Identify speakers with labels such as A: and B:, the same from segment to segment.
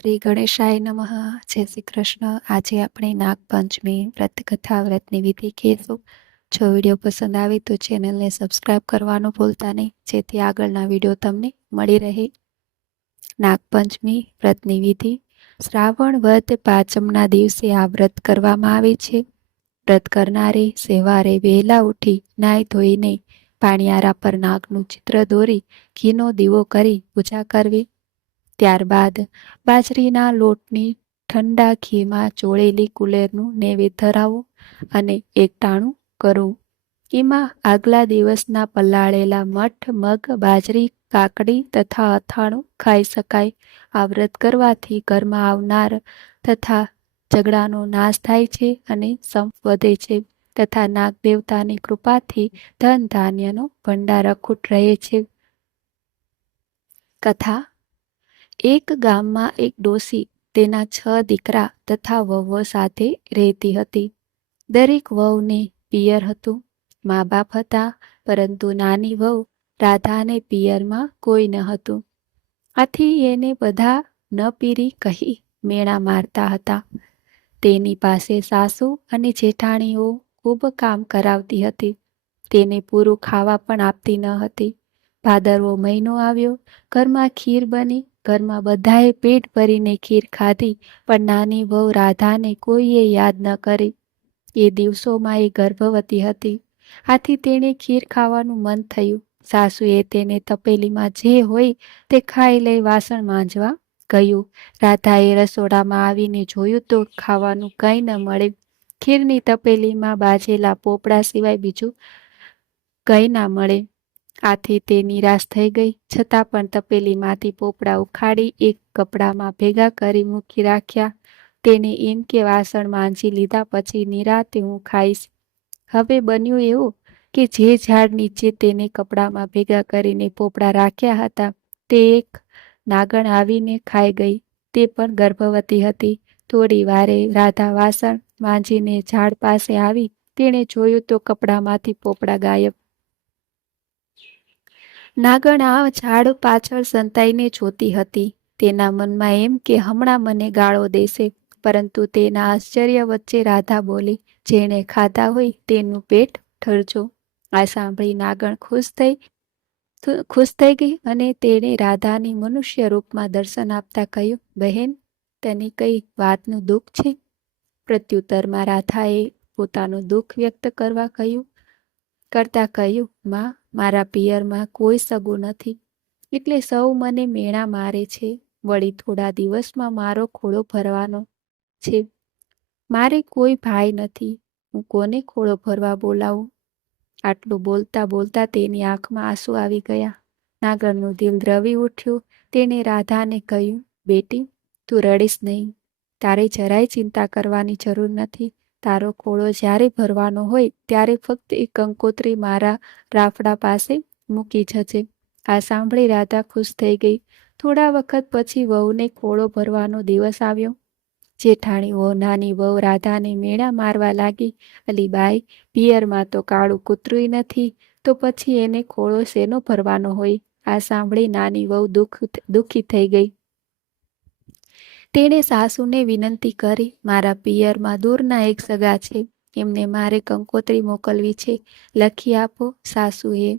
A: શ્રી ગણેશાય નમઃ. જય શ્રી કૃષ્ણ. આજે આપણે નાગપંચમી વ્રત કથા વ્રતની વિધિ કહીશું જો વીડિયો પસંદ આવે તો ચેનલને સબસ્ક્રાઇબ કરવાનું ભૂલતા નહીં. જેથી આગળના વીડિયો તમને મળી રહે. નાગપંચમી વ્રતની વિધિ. શ્રાવણ વદ પાંચમના દિવસે આ વ્રત કરવામાં આવે છે. વ્રત કરનારે સવારે વહેલા ઉઠી નાહી ધોઈને પાણિયારા પર નાગનું ચિત્ર દોરી ઘીનો દીવો કરી પૂજા કરવી. ત્યારબાદ બાજરીના લોટની ઠંડા ઘીમાં ચોળેલી કુલેરનું નૈવેદ્ય ધરાવો અને એકટાણું કરવું એમાં આગલા દિવસના પલાળેલા મઠ, મગ, બાજરી, કાકડી તથા અથાણું ખાઈ શકાય. આ વ્રત કરવાથી ઘરમાં આવનાર તથા ઝઘડાનો નાશ થાય છે અને સંપ વધે છે તથા નાગ દેવતાની કૃપાથી ધન ધાન્યનો ભંડાર અખૂટ રહે છે. કથા એક ગામમાં એક ડોસી તેના છ દીકરા તથા વહુઓ સાથે રહેતી હતી. દરેક વહુને પિયર હતું. મા બાપ હતા, પરંતુ નાની વહુ રાધાને પિયરમાં કોઈ ન હતું. આથી એને બધા ન પીરી કહી મેણા મારતા હતા. તેની પાસે સાસુ અને જેઠાણીઓ ખૂબ કામ કરાવતી હતી. તેને પૂરું ખાવા પણ આપતી ન હતી. ભાદરવો મહિનો આવ્યો, ઘરમાં ખીર બની ઘરમાં બધાએ પેટ ભરીને ખીર ખાધી, પણ નાની વહુ રાધાને કોઈએ યાદ ન કરી. એ દિવસોમાં એ ગર્ભવતી હતી. આથી તેણે ખીર ખાવાનું મન થયું. સાસુએ તેને તપેલીમાં જે હોય તે ખાઈ લઈ વાસણ માંજવા ગયું. રાધાએ રસોડામાં આવીને જોયું તો ખાવાનું કંઈ ન મળે ખીરની તપેલીમાં બાજેલા પોપડા સિવાય બીજું કંઈ ના મળે. આથી તે નિરાશ થઈ ગઈ. છતાં પણ તપેલીમાંથી પોપડા ઉખાડી એક કપડામાં ભેગા કરી મૂકી રાખ્યા. તેને એમ કે વાસણ માંજી લીધા પછી નિરાતે હું ખાઈશ. હવે બન્યું એવું કે જે ઝાડ નીચે તેને કપડામાં ભેગા કરીને પોપડા રાખ્યા હતા, તે એક નાગણ આવીને ખાઈ ગઈ. તે પણ ગર્ભવતી હતી. થોડી વારે રાધા વાસણ માંજીને ઝાડ પાસે આવી. તેણે જોયું તો કપડામાંથી પોપડા ગાયબ. નાગણ આ ઝાડ પાછળ સંતાઈને જોતી હતી. તેના મનમાં એમ કે હમણાં મને ગાળો દેશે. પરંતુ તેના આશ્ચર્ય વચ્ચે રાધા બોલી, જેણે ખાધા હોય તેનું પેટ ઠરજો આ સાંભળી નાગણ ખુશ થઈ ખુશ થઈ ગઈ અને તેણે રાધાની મનુષ્ય રૂપમાં દર્શન આપતા કહ્યું, બહેન, તને કઈ વાતનું દુઃખ છે? પ્રત્યુત્તરમાં રાધાએ પોતાનું દુઃખ વ્યક્ત કરવા કહ્યું, કરતા કહ્યું, માં મારા પિયરમાં કોઈ સગો નથી. એટલે સૌ મને મેણા મારે છે. વળી થોડા દિવસમાં મારો ખોળો ભરવાનો છે. મારે કોઈ ભાઈ નથી. હું કોને ખોળો ભરવા બોલાવું? આટલું બોલતા બોલતા તેની આંખમાં આંસુ આવી ગયા. નાગરનું દિલ દ્રવી ઉઠ્યું. તેણે રાધાને કહ્યું, બેટી, તું રડીશ નહીં. તારે જરાય ચિંતા કરવાની જરૂર નથી. તારો ખોળો જ્યારે ભરવાનો હોય ત્યારે ફક્ત એક કંકોત્રી મારા રાફડા પાસે મૂકી જજે. આ સાંભળી રાધા ખુશ થઈ ગઈ. થોડા વખત પછી વહુને ખોળો ભરવાનો દિવસ આવ્યો. જેઠાણી વહુ નાની વહુ રાધાને મેળા મારવા લાગી. અલીબાઈ પિયરમાં તો કાળું કૂતરું નથી, તો પછી એને ખોળો શેનો ભરવાનો હોય? આ સાંભળી નાની વહુ દુઃખ, દુઃખી થઈ ગઈ. તેણે સાસુને વિનંતી કરી, મારા પિયરમાં દૂરના એક સગા છે. એમને મારે કંકોત્રી મોકલવી છે. લખી આપો, સાસુએ.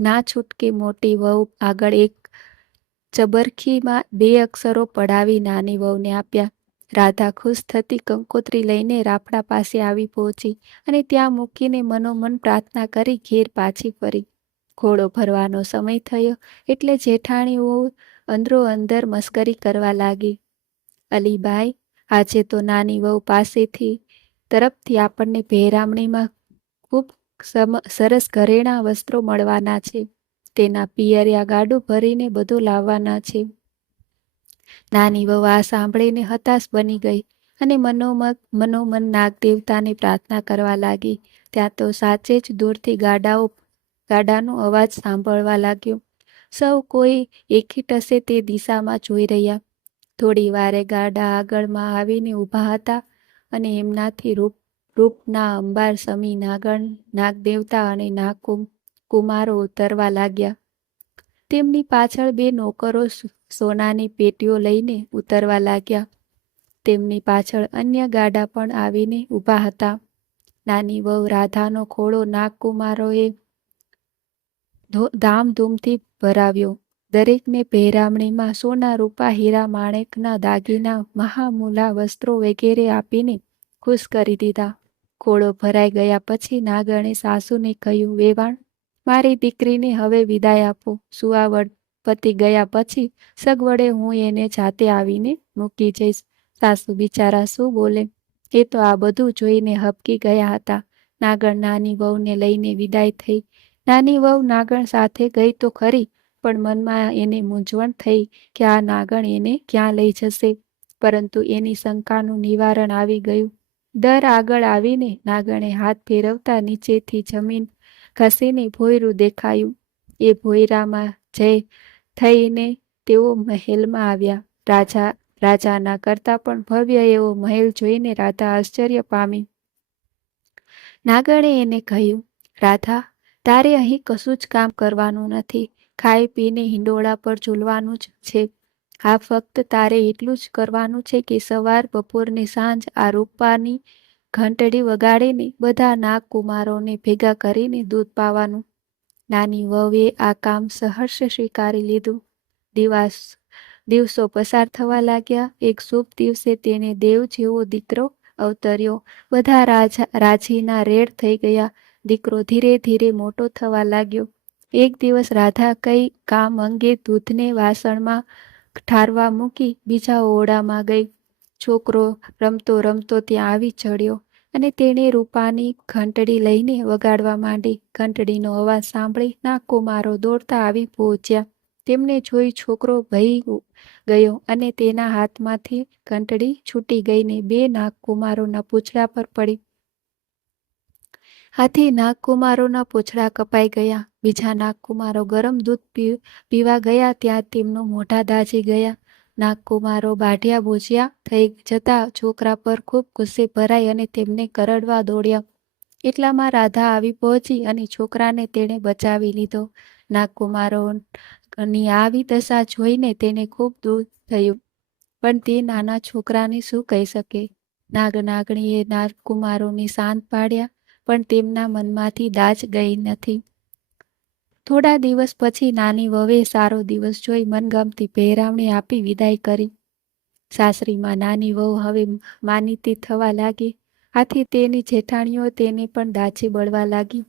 A: ના છૂટકે મોટી વહુ આગળ એક ચબરખીમાં બે અક્ષરો પડાવી નાની વહુને આપ્યા. રાધા ખુશ થતી કંકોત્રી લઈને રાફડા પાસે આવી પહોંચી અને ત્યાં મૂકીને મનોમન પ્રાર્થના કરી ઘેર પાછી ફરી. ઘોડો ભરવાનો સમય થયો એટલે જેઠાણીઓ અંદરો અંદર મસ્કરી કરવા લાગી. અલીબાઈ, આજે તો નાની વહુ પાસેથી તરફથી આપણને પહેરામણીમાં ખૂબ સરસ ઘરેણા વસ્ત્રો મળવાના છે. તેના પિયરિયા ગાડું ભરીને બધું લાવવાના છે. નાની વહુ આ સાંભળીને હતાશ બની ગઈ અને મનોમન મનોમન નાગ દેવતાને પ્રાર્થના કરવા લાગી. ત્યાં તો સાચે જ દૂરથી ગાડાઓ, ગાડાનો અવાજ સાંભળવા લાગ્યો. સૌ કોઈ એકી ટસે તે દિશામાં જોઈ રહ્યા. થોડી વારે ગાડા આગળમાં આવીને ઊભા હતા અને એમનાથી રૂપ, રૂપના અંબાર સમી નાગણ, નાગદેવતા અને નાગકુમ, કુમારો ઉતરવા લાગ્યા. તેમની પાછળ બે નોકરો સોનાની પેટીઓ લઈને ઉતરવા લાગ્યા. તેમની પાછળ અન્ય ગાડા પણ આવીને ઊભા હતા. નાની વહુ રાધાનો ખોળો નાગકુમારોએ ધામધૂમથી ભરાવ્યો. દરેકને પહેરામણીમાં સોના રૂપા, હીરા માણેકના દાગીના, મહામૂલા વસ્ત્રો વગેરે આપીને ખુશ કરી દીધા. ખોળો ભરાઈ ગયા પછી નાગણે સાસુને કહ્યું, વેવાણ, મારી દીકરીને હવે વિદાય આપો. સુવાવડ પતી ગયા પછી સગવડે હું એને જાતે આવીને મૂકી જઈશ. સાસુ બિચારા શું બોલે? એ તો આ બધું જોઈને હબકી ગયા હતા. નાગણ નાની વહુને લઈને વિદાય થઈ. નાની વહુ નાગણ સાથે ગઈ તો ખરી પણ મનમાં એને મૂંઝવણ થઈ કે આ નાગણ એને ક્યાં લઈ જશે? પરંતુ એની શંકાનું નિવારણ આવી ગયું. દર આગળ આવીને નાગણે હાથ ફેરવતા નીચેથી જમીન ઘસીને ભોયરું દેખાયું. એ ભોયરામાં જઈ થઈને તેઓ મહેલમાં આવ્યા. રાજા, રાજાના કરતા પણ ભવ્ય એવો મહેલ જોઈને રાધા આશ્ચર્ય પામી. નાગણે એને કહ્યું, રાધા, તારે અહીં કશું જ કામ કરવાનું નથી. ખાઈ પીને હિંડોળા પર ઝૂલવાનું જ છે. હા, ફક્ત તારે એટલું જ કરવાનું છે કે સવાર બપોર ને સાંજ આ રૂપાની ઘંટડી વગાડીને બધા નાગકુમારોને ભેગા કરીને દૂધ પાવાનું. નાની વહુએ આ કામ સહર્ષ સ્વીકારી લીધું. દિવાસ, દિવસો પસાર થવા લાગ્યા. એક શુભ દિવસે તેને દેવ જેવો દીકરો અવતર્યો. બધા રાજા, રાજીના રેડ થઈ ગયા. દીકરો ધીરે ધીરે મોટો થવા લાગ્યો. એક દિવસ રાધા કઈ કામ અંગે દૂધને વાસણમાં ઠારવા મૂકી બીજા ઓરડામાં ગઈ. છોકરો રમતો રમતો ત્યાં આવી ચડ્યો અને તેણે રૂપાની ઘંટડી લઈને વગાડવા માંડી. ઘંટડીનો અવાજ સાંભળી નાગકુમારો દોડતા આવી પહોંચ્યા. તેમને જોઈ છોકરો ભઈ ગયો અને તેના હાથમાંથી ઘંટડી છૂટી ગઈને બે નાગકુમારોના પૂછડા પર પડી. આથી નાગકુમારોના પૂંછડા કપાઈ ગયા. બીજા નાગકુમારો ગરમ દૂધ પીવા ગયા ત્યાં તેમનો મોઢા દાજી ગયા. નાગકુમારો બાઢિયા બોજિયા થઈ જતા છોકરા પર ખૂબ ગુસ્સે ભરાઈ અને તેમને કરડવા દોડ્યા. એટલામાં રાધા આવી પહોંચી અને છોકરાને તેણે બચાવી લીધો. નાગકુમારોની આવી દશા જોઈને તેને ખૂબ દુઃખ થયું. પણ તે નાના છોકરાને શું કહી શકે? નાગ નાગણીએ નાગકુમારોને શાંત પાડ્યા. પણ તેમના મનમાંથી દાજ ગઈ નથી. થોડા દિવસ પછી નાની વવે સારો દિવસ જોઈ મનગમતી પહેરાવણી આપી વિદાય કરી. સાસરીમાં નાની વહુ હવે માનીતી થવા લાગી. આથી તેની જેઠાણીઓ તેને પણ દાચી બળવા લાગી.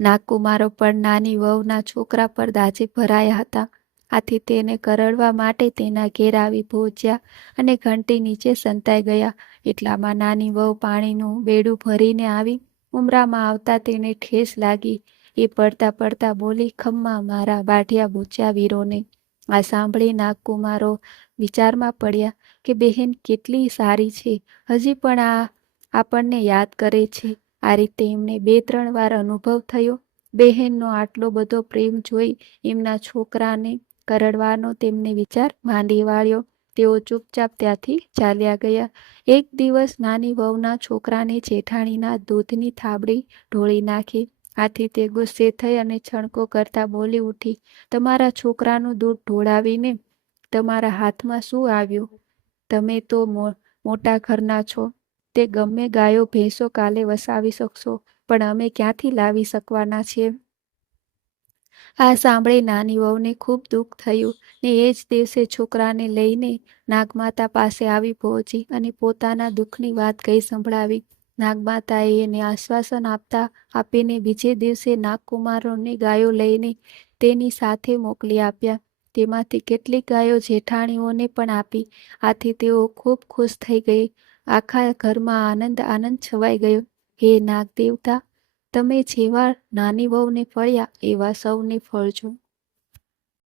A: નાગકુમારો પણ નાની વહુના છોકરા પર દાજી ભરાયા હતા. આથી તેને કરડવા માટે તેના ઘેર આવી પહોંચ્યા અને ઘંટી નીચે સંતાઈ ગયા. એટલામાં નાની વહુ પાણીનું બેડું ભરીને આવી ઉમરામાં આવતા તેને ઠેસ લાગી. એ પડતા પડતા બોલી, ખમ્મા, મારા બાઢિયા બૂચ્યા વીરોને. આ સાંભળી નાગકુમારો વિચારમાં પડ્યા કે, બહેન, કેટલી સારી છે. હજી પણ આ આપણને યાદ કરે છે. આ રીતે એમને બે, ત્રણ વાર અનુભવ થયો. બહેનનો આટલો બધો પ્રેમ જોઈ એમના છોકરાને કરડવાનો તેમને વિચાર માંડી વાળ્યો. તેઓ ચૂપચાપ ત્યાંથી ચાલ્યા ગયા. એક દિવસ નાની વહુના છોકરાને જેઠાણીના દૂધની થાબડી ઢોળી નાખી. આથી તે ગુસ્સે થઈ અને છણકો કરતા બોલી ઉઠી, તમારા છોકરાનું દૂધ ઢોળાવીને તમારા હાથમાં શું આવ્યું? તમે તો મોટા ઘરના છો. તે ગમે ગાયો, ભેંસો કાલે વસાવી શકશો, પણ અમે ક્યાંથી લાવી શકવાના છીએ? આ સાંભળી નાની વહુને ખૂબ દુઃખ થયું ને એ જ દિવસે છોકરાને લઈને નાગમાતા પાસે આવી પહોંચી અને પોતાના દુઃખની વાત કહી સંભળાવી. નાગમાતાએ એને આશ્વાસન આપતા આપીને બીજે દિવસે નાગકુમારોને ગાયો લઈને તેની સાથે મોકલી આપ્યા. તેમાંથી કેટલીક ગાયો જેઠાણીઓને પણ આપી. આથી તેઓ ખૂબ ખુશ થઈ ગઈ. આખા ઘરમાં આનંદ આનંદ છવાઈ ગયો. હે નાગ દેવતા તમે જેવા નાની વહુને ફળ્યા એવા સૌને ફળજો